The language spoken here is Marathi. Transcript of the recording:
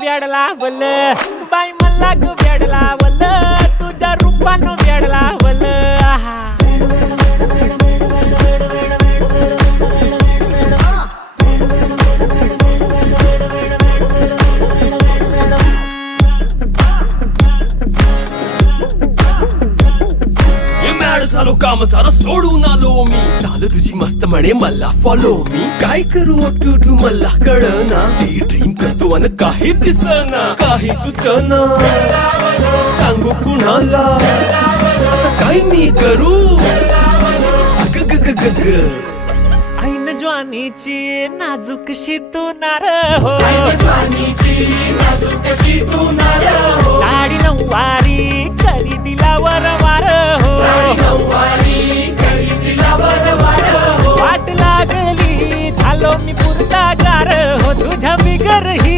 वेडला वल बाई मला ग वेडला वल तुझ्या रूपानं वेडला वल झालो काम सारा सोडून आलो मी झालं तुझी मस्त म्हणे मला फॉलो मी काय करू टू मला कळना ती ड्रीम करतो आणि काही दिसना काही सुचना सांगू कुणाला आता काय मी करू अग ग ग ग ग ऐन ज्वानीची नाजूकशी तू नार हो साडी नऊवारी करी दिला वरवार हो वाट लागली झालो मी पुरता गार हो तुझ्या बिगर ही